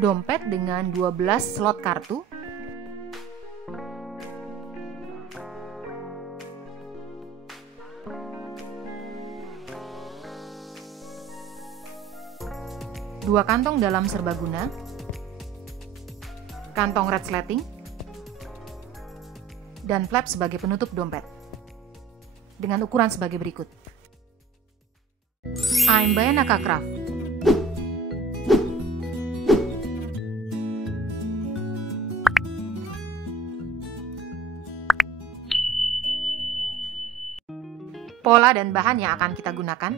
Dompet dengan 12 slot kartu. Dua kantong dalam serbaguna. Kantong resleting. Dan flap sebagai penutup dompet. Dengan ukuran sebagai berikut. I'm Bayanaka Craft. Pola dan bahan yang akan kita gunakan.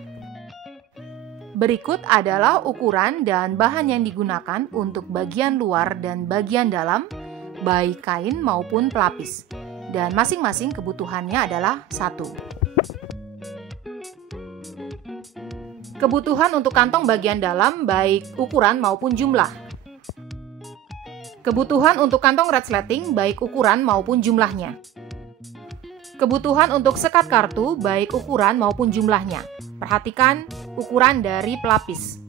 Berikut adalah ukuran dan bahan yang digunakan untuk bagian luar dan bagian dalam, baik kain maupun pelapis. Dan masing-masing kebutuhannya adalah 1. Kebutuhan untuk kantong bagian dalam baik ukuran maupun jumlah. Kebutuhan untuk kantong resleting baik ukuran maupun jumlahnya. Kebutuhan untuk sekat kartu baik ukuran maupun jumlahnya. Perhatikan ukuran dari pelapis.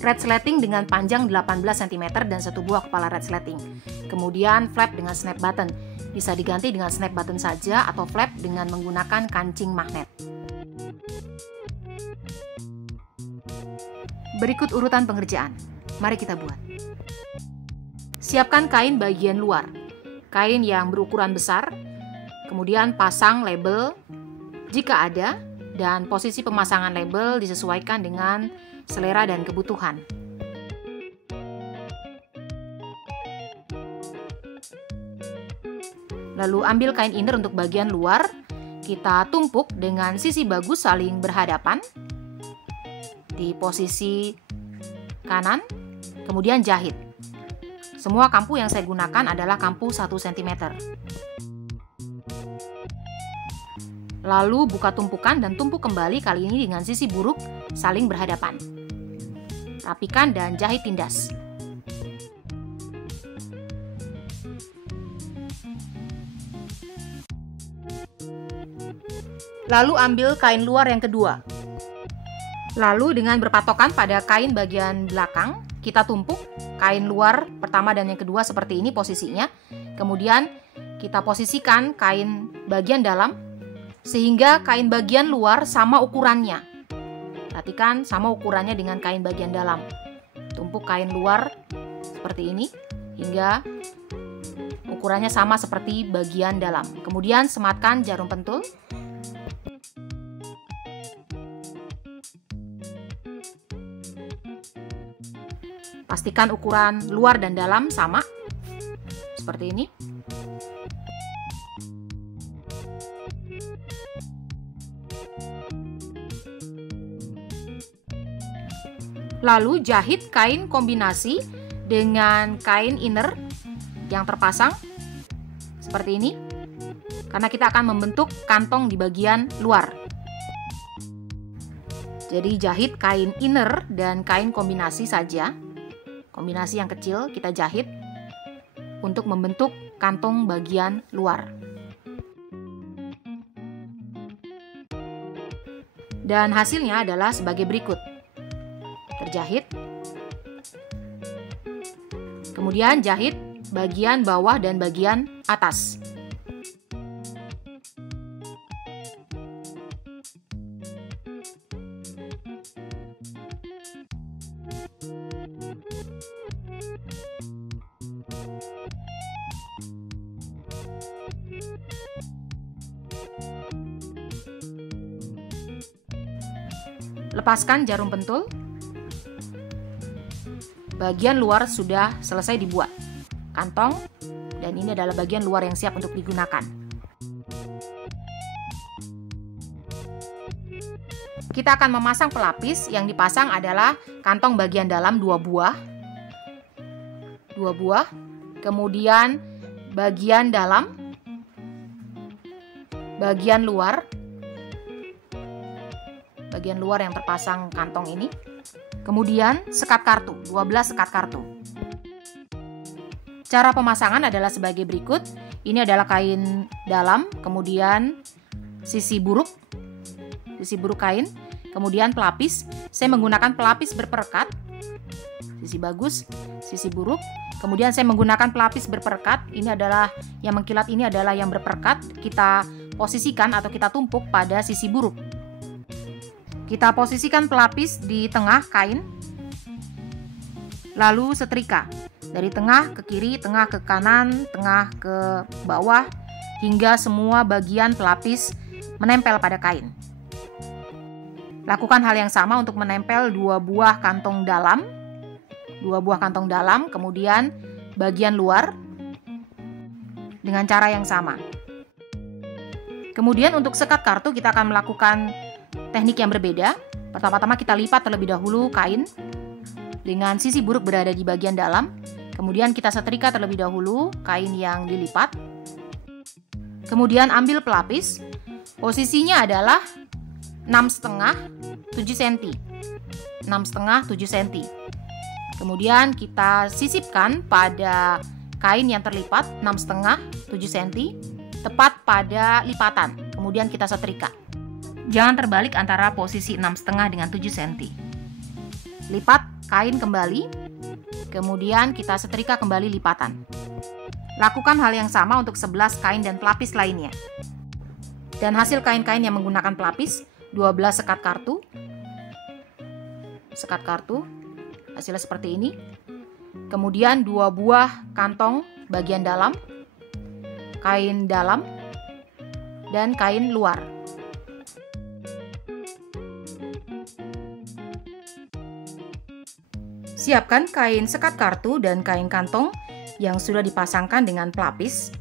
Resleting dengan panjang 18 cm dan 1 buah kepala resleting. Kemudian flap dengan snap button. Bisa diganti dengan snap button saja atau flap dengan menggunakan kancing magnet. Berikut urutan pengerjaan. Mari kita buat. Siapkan kain bagian luar. Kain yang berukuran besar. Kemudian pasang label jika ada, dan posisi pemasangan label disesuaikan dengan selera dan kebutuhan. Lalu ambil kain inner untuk bagian luar, kita tumpuk dengan sisi bagus saling berhadapan di posisi kanan, kemudian jahit. Semua kampu yang saya gunakan adalah kampu 1 cm. Lalu buka tumpukan dan tumpuk kembali, kali ini dengan sisi buruk saling berhadapan. Rapikan dan jahit tindas. Lalu ambil kain luar yang kedua. Lalu dengan berpatokan pada kain bagian belakang, kita tumpuk kain luar pertama dan yang kedua seperti ini posisinya. Kemudian kita posisikan kain bagian dalam sehingga kain bagian luar sama ukurannya. Perhatikan sama ukurannya dengan kain bagian dalam. Tumpuk kain luar seperti ini hingga ukurannya sama seperti bagian dalam. Kemudian sematkan jarum pentul. Pastikan ukuran luar dan dalam sama, seperti ini. Lalu jahit kain kombinasi dengan kain inner yang terpasang, seperti ini. Karena kita akan membentuk kantong di bagian luar. Jadi jahit kain inner dan kain kombinasi saja. Kombinasi yang kecil kita jahit untuk membentuk kantong bagian luar. Dan hasilnya adalah sebagai berikut. Terjahit. Kemudian jahit bagian bawah dan bagian atas. Lepaskan jarum pentul. Bagian luar sudah selesai dibuat. Kantong, dan ini adalah bagian luar yang siap untuk digunakan. Kita akan memasang pelapis. Yang dipasang adalah kantong bagian dalam 2 buah. 2 buah. Kemudian bagian dalam, bagian luar yang terpasang kantong ini. Kemudian sekat kartu, 12 sekat kartu. Cara pemasangan adalah sebagai berikut. Ini adalah kain dalam, kemudian sisi buruk kain, kemudian pelapis. Saya menggunakan pelapis berperekat, sisi bagus, sisi buruk. Kemudian saya menggunakan pelapis berperekat. Ini adalah yang mengkilat, ini adalah yang berperekat. Kita posisikan atau kita tumpuk pada sisi buruk. Kita posisikan pelapis di tengah kain, lalu setrika dari tengah ke kiri, tengah ke kanan, tengah ke bawah, hingga semua bagian pelapis menempel pada kain. Lakukan hal yang sama untuk menempel 2 buah kantong dalam. 2 buah kantong dalam, kemudian bagian luar dengan cara yang sama. Kemudian untuk sekat kartu kita akan melakukan teknik yang berbeda. Pertama-tama kita lipat terlebih dahulu kain dengan sisi buruk berada di bagian dalam. Kemudian kita setrika terlebih dahulu kain yang dilipat. Kemudian ambil pelapis. Posisinya adalah 6,5 7 cm. 6,5 7 cm. Kemudian kita sisipkan pada kain yang terlipat 6,5 7 cm, tepat pada lipatan. Kemudian kita setrika. Jangan terbalik antara posisi 6,5 dengan 7 cm. Lipat kain kembali, kemudian kita setrika kembali lipatan. Lakukan hal yang sama untuk 11 kain dan pelapis lainnya. Dan hasil kain-kain yang menggunakan pelapis, 12 sekat kartu. Sekat kartu, hasilnya seperti ini. Kemudian 2 buah kantong bagian dalam, kain dalam, dan kain luar. Siapkan kain sekat kartu dan kain kantong yang sudah dipasangkan dengan pelapis.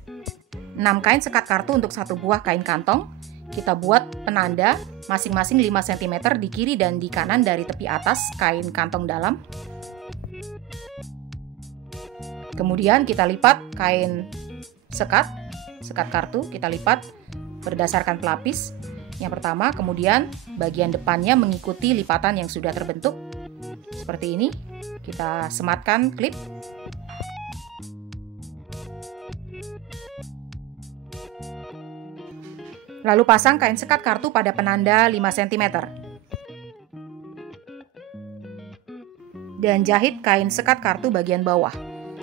6 kain sekat kartu untuk 1 buah kain kantong. Kita buat penanda masing-masing 5 cm di kiri dan di kanan dari tepi atas kain kantong dalam. Kemudian kita lipat kain sekat kartu, kita lipat berdasarkan pelapis yang pertama, kemudian bagian depannya mengikuti lipatan yang sudah terbentuk. Seperti ini, kita sematkan klip. Lalu pasang kain sekat kartu pada penanda 5 cm. Dan jahit kain sekat kartu bagian bawah.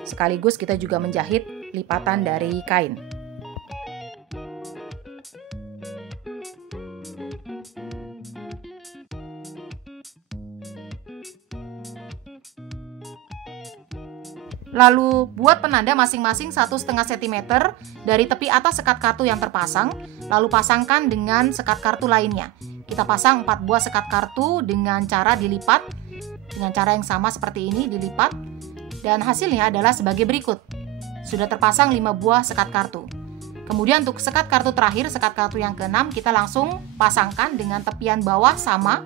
Sekaligus kita juga menjahit lipatan dari kain. Lalu buat penanda masing-masing 1,5 cm dari tepi atas sekat kartu yang terpasang, lalu pasangkan dengan sekat kartu lainnya. Kita pasang 4 buah sekat kartu dengan cara dilipat, dengan cara yang sama seperti ini, dilipat, dan hasilnya adalah sebagai berikut. Sudah terpasang 5 buah sekat kartu. Kemudian untuk sekat kartu terakhir, sekat kartu yang ke-6, kita langsung pasangkan dengan tepian bawah sama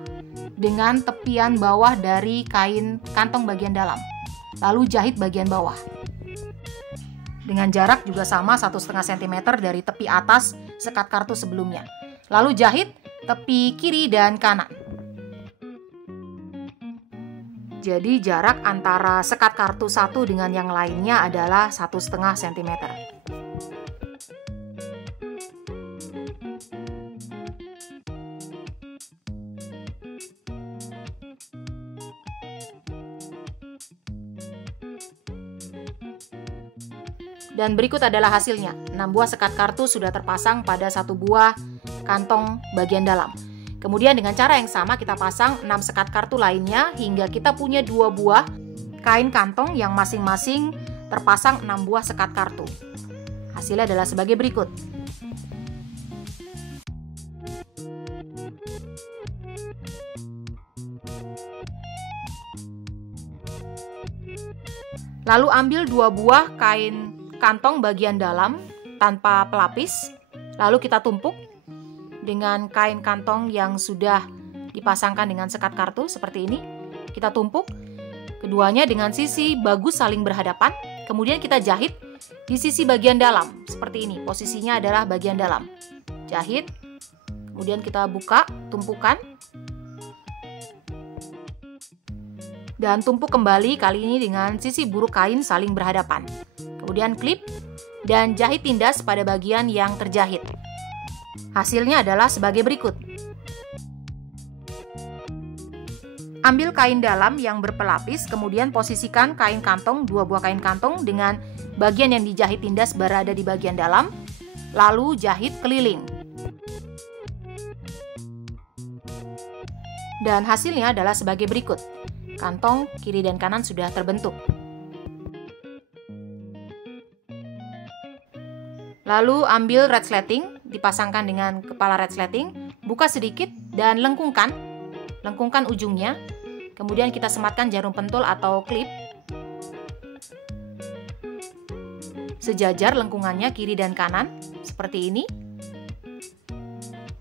dengan tepian bawah dari kain kantong bagian dalam. Lalu jahit bagian bawah. Dengan jarak juga sama 1,5 cm dari tepi atas sekat kartu sebelumnya. Lalu jahit tepi kiri dan kanan. Jadi jarak antara sekat kartu satu dengan yang lainnya adalah 1,5 cm. Dan berikut adalah hasilnya. 6 buah sekat kartu sudah terpasang pada 1 buah kantong bagian dalam. Kemudian dengan cara yang sama kita pasang 6 sekat kartu lainnya hingga kita punya 2 buah kain kantong yang masing-masing terpasang 6 buah sekat kartu. Hasilnya adalah sebagai berikut. Lalu ambil 2 buah kain kantong bagian dalam tanpa pelapis, lalu kita tumpuk dengan kain kantong yang sudah dipasangkan dengan sekat kartu seperti ini. Kita tumpuk keduanya dengan sisi bagus saling berhadapan, kemudian kita jahit di sisi bagian dalam seperti ini. Posisinya adalah bagian dalam. Jahit, kemudian kita buka tumpukan dan tumpuk kembali, kali ini dengan sisi buruk kain saling berhadapan. Kemudian klip dan jahit tindas pada bagian yang terjahit. Hasilnya adalah sebagai berikut. Ambil kain dalam yang berpelapis, kemudian posisikan kain kantong, 2 buah kain kantong dengan bagian yang dijahit tindas berada di bagian dalam, lalu jahit keliling. Dan hasilnya adalah sebagai berikut. Kantong kiri dan kanan sudah terbentuk. Lalu ambil resleting, dipasangkan dengan kepala resleting, buka sedikit dan lengkungkan ujungnya. Kemudian kita sematkan jarum pentul atau klip. Sejajar lengkungannya kiri dan kanan, seperti ini.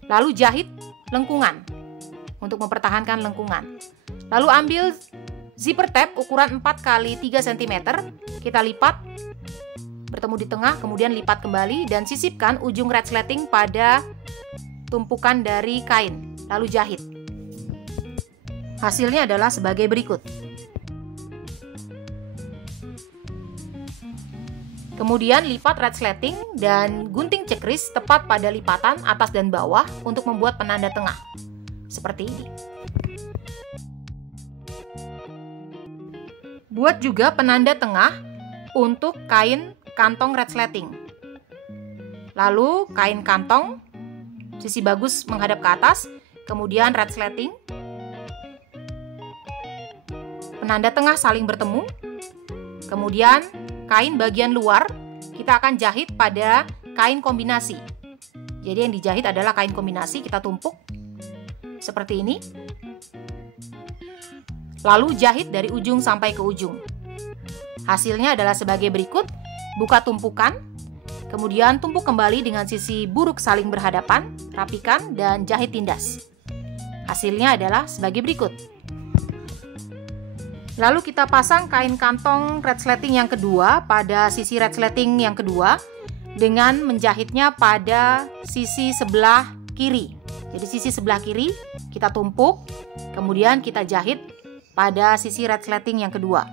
Lalu jahit lengkungan untuk mempertahankan lengkungan. Lalu ambil zipper tab ukuran 4 x 3 cm, kita lipat bertemu di tengah, kemudian lipat kembali dan sisipkan ujung resleting pada tumpukan dari kain, lalu jahit. Hasilnya adalah sebagai berikut. Kemudian lipat resleting dan gunting cekris tepat pada lipatan atas dan bawah untuk membuat penanda tengah. Seperti ini. Buat juga penanda tengah untuk kain kantong resleting. Lalu kain kantong sisi bagus menghadap ke atas, kemudian resleting. Penanda tengah saling bertemu. Kemudian kain bagian luar kita akan jahit pada kain kombinasi. Jadi yang dijahit adalah kain kombinasi, kita tumpuk seperti ini. Lalu jahit dari ujung sampai ke ujung. Hasilnya adalah sebagai berikut. Buka tumpukan, kemudian tumpuk kembali dengan sisi buruk saling berhadapan, rapikan dan jahit tindas. Hasilnya adalah sebagai berikut. Lalu kita pasang kain kantong resleting yang kedua pada sisi resleting yang kedua dengan menjahitnya pada sisi sebelah kiri. Jadi sisi sebelah kiri kita tumpuk, kemudian kita jahit pada sisi resleting yang kedua.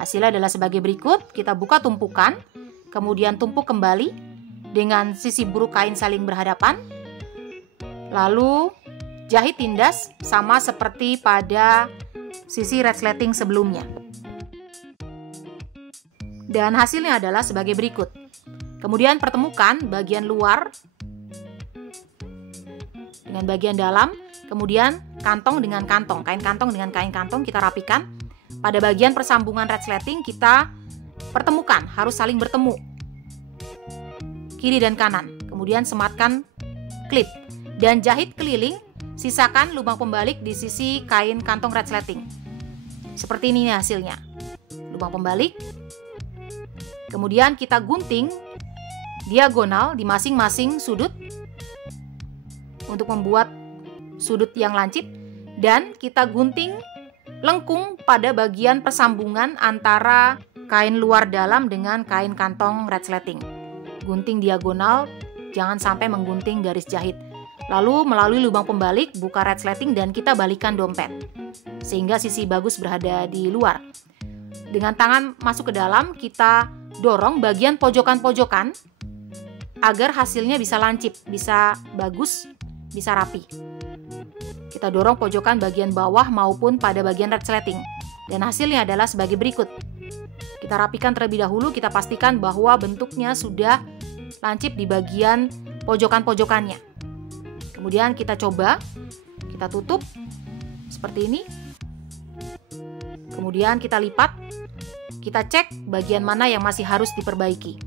Hasilnya adalah sebagai berikut. Kita buka tumpukan, kemudian tumpuk kembali dengan sisi buruk kain saling berhadapan. Lalu jahit tindas sama seperti pada sisi resleting sebelumnya. Dan hasilnya adalah sebagai berikut. Kemudian pertemukan bagian luar dengan bagian dalam, kemudian kantong dengan kantong, kain kantong dengan kain kantong kita rapikan. Pada bagian persambungan resleting kita pertemukan, harus saling bertemu kiri dan kanan. Kemudian sematkan klip dan jahit keliling, sisakan lubang pembalik di sisi kain kantong resleting. Seperti ini hasilnya. Lubang pembalik. Kemudian kita gunting diagonal di masing-masing sudut untuk membuat sudut yang lancip, dan kita gunting lengkung pada bagian persambungan antara kain luar dalam dengan kain kantong resleting. Gunting diagonal, jangan sampai menggunting garis jahit. Lalu melalui lubang pembalik buka resleting dan kita balikan dompet sehingga sisi bagus berada di luar. Dengan tangan masuk ke dalam, kita dorong bagian pojokan-pojokan agar hasilnya bisa lancip, bisa bagus, bisa rapi. Kita dorong pojokan bagian bawah maupun pada bagian resleting. Dan hasilnya adalah sebagai berikut. Kita rapikan terlebih dahulu, kita pastikan bahwa bentuknya sudah lancip di bagian pojokan-pojokannya. Kemudian kita coba, kita tutup seperti ini. Kemudian kita lipat, kita cek bagian mana yang masih harus diperbaiki.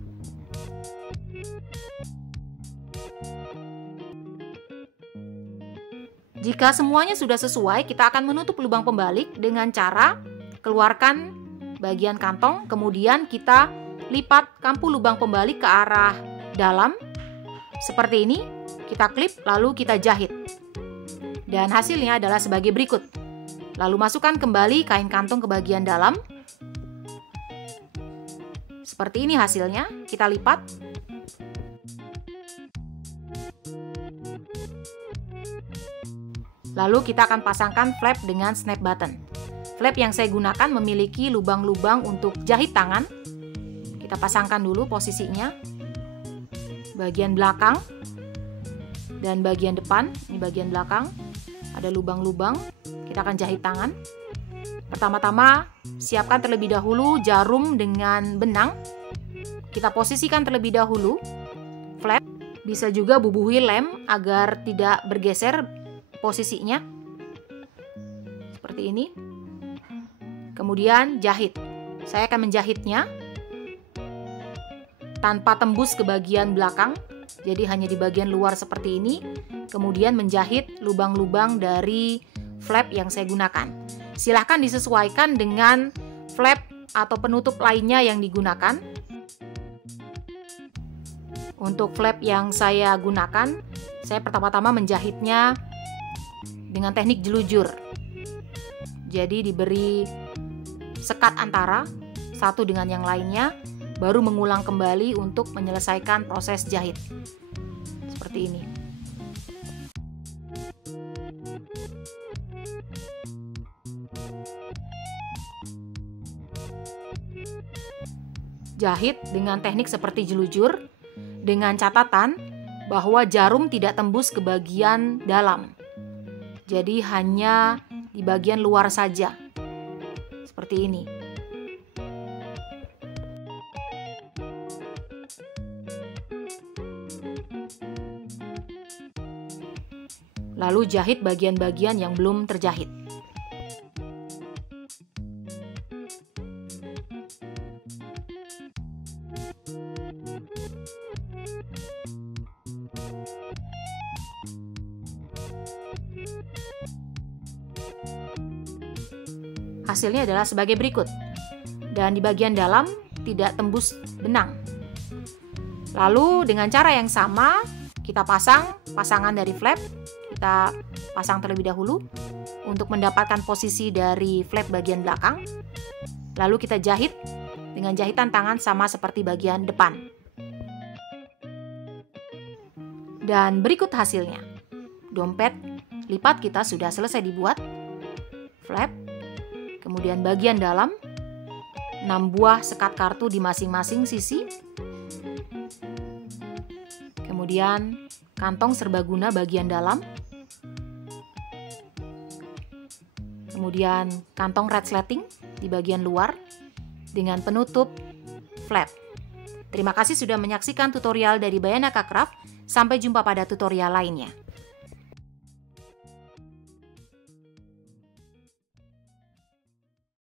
Jika semuanya sudah sesuai, kita akan menutup lubang pembalik dengan cara keluarkan bagian kantong, kemudian kita lipat kampu lubang pembalik ke arah dalam, seperti ini, kita klip lalu kita jahit. Dan hasilnya adalah sebagai berikut. Lalu masukkan kembali kain kantong ke bagian dalam. Seperti ini hasilnya, kita lipat. Lalu kita akan pasangkan flap dengan snap button. Flap yang saya gunakan memiliki lubang-lubang untuk jahit tangan. Kita pasangkan dulu posisinya. Bagian belakang, Dan bagian depan, ini bagian belakang, ada lubang-lubang. Kita akan jahit tangan. Pertama-tama, siapkan terlebih dahulu jarum dengan benang. Kita posisikan terlebih dahulu flap. Bisa juga bubuhi lem agar tidak bergeser posisinya. Seperti ini. Kemudian jahit. Saya akan menjahitnya tanpa tembus ke bagian belakang. Jadi hanya di bagian luar seperti ini. Kemudian menjahit lubang-lubang dari flap yang saya gunakan. Silahkan disesuaikan dengan flap atau penutup lainnya yang digunakan. Untuk flap yang saya gunakan, saya pertama-tama menjahitnya dengan teknik jelujur. Jadi diberi sekat antara satu dengan yang lainnya, baru mengulang kembali untuk menyelesaikan proses jahit. Seperti ini. Jahit dengan teknik seperti jelujur, dengan catatan bahwa jarum tidak tembus ke bagian dalam. Jadi hanya di bagian luar saja. Seperti ini. Lalu jahit bagian-bagian yang belum terjahit. Hasilnya adalah sebagai berikut. Dan di bagian dalam tidak tembus benang. Lalu dengan cara yang sama, kita pasang pasangan dari flap. Kita pasang terlebih dahulu untuk mendapatkan posisi dari flap bagian belakang. Lalu kita jahit dengan jahitan tangan sama seperti bagian depan. Dan berikut hasilnya. Dompet lipat kita sudah selesai dibuat. Flap. Kemudian bagian dalam, 6 buah sekat kartu di masing-masing sisi. Kemudian kantong serbaguna bagian dalam. Kemudian kantong resleting di bagian luar dengan penutup flap. Terima kasih sudah menyaksikan tutorial dari Bayanaka Craft. Sampai jumpa pada tutorial lainnya.